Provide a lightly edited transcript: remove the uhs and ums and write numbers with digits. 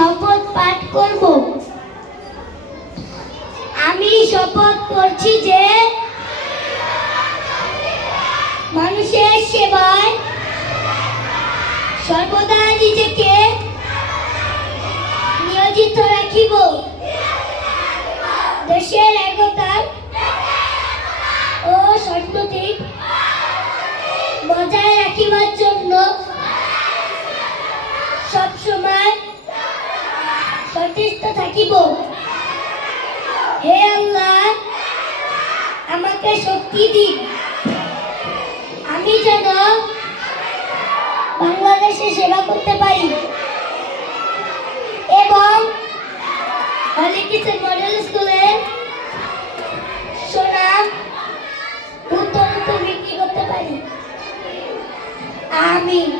শপথ পাঠ করব। আমি শপথ করছি যে মানুষের সেবায় সর্বদা নিজেকে নিয়োজিত রাখিব। দেশের একতা ও সম্প্রীতি বজায় রাখিবার জন্য সবসময় সচেষ্ট থাকিব। হে আল্লাহ, আমাকে শক্তি দিন, আমি যেন বাংলাদেশে সেবা করতে পারি এবং হলিকিসের মডেল স্কুলের সুনাম উত্তরোত্তর বৃদ্ধি করতে পারি। আমিন।